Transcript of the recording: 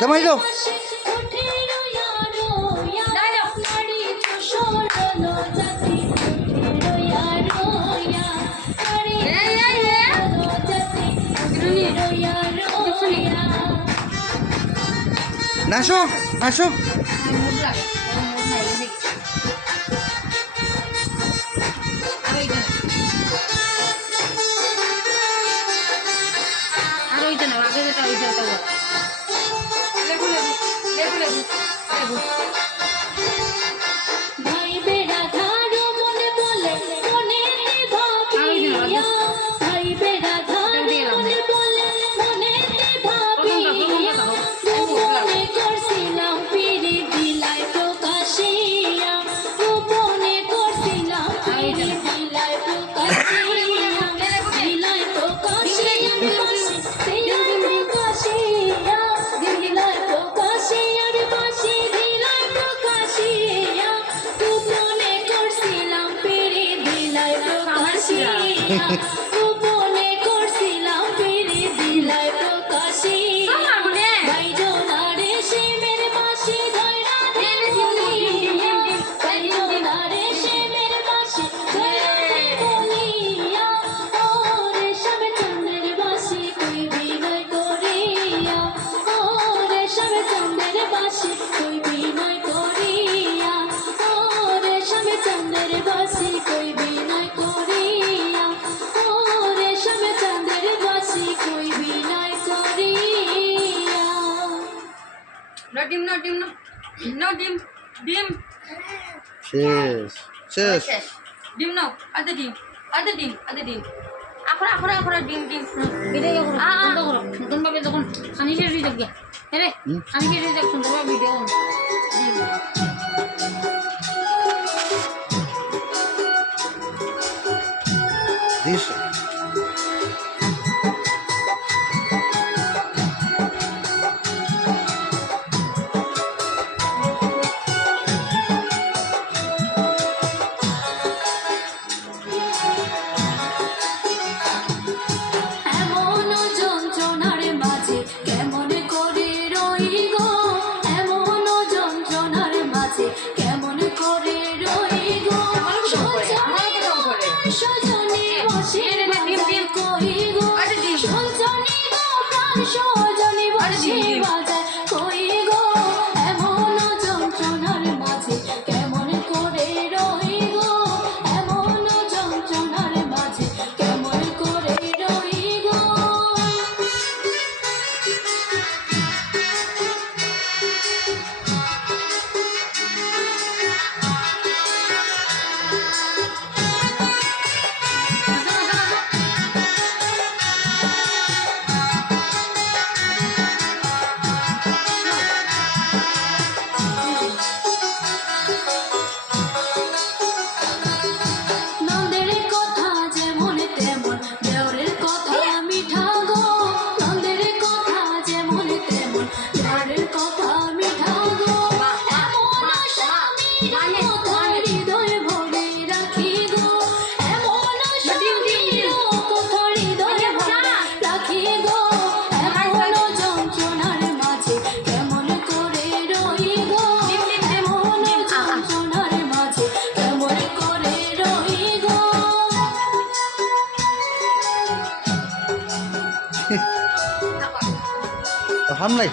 জামাই যাও নাচো নাচো গোপনে করছিলাম পিরি দিলাই প্রকাশী ভাইজনারে শিবের বাঁশি ধইরা দে বলিয়া ভাইজনারে শিবের বাঁশি ধইরা দে বলিয়া ওরে সবে চন্দ্রের বাঁশি কই বিনয় করিয়া ওরে সবে চন্দ্রের বাঁশি কই বিনয় করিয়া ওরে সবে চন্দ্রের বাঁশি কই বিনয় করিয়া ডিম শেষ শেষ ডিম নাও আদে ডিম আখরা ডিম ভিডিও করো বন্ধ করো নতুন ভাবে যখন খানি শেষ হয়ে যাবে আরে খানি শেষ হয়ে যাক সুন্দর ভিডিও দিস সজনী বসে বাজায় কই গো এমন যন্ত্রণার মাঝে কেমন করে রই গো এমন যন্ত্রণার মাঝে কেমন করে রই গো হামলাই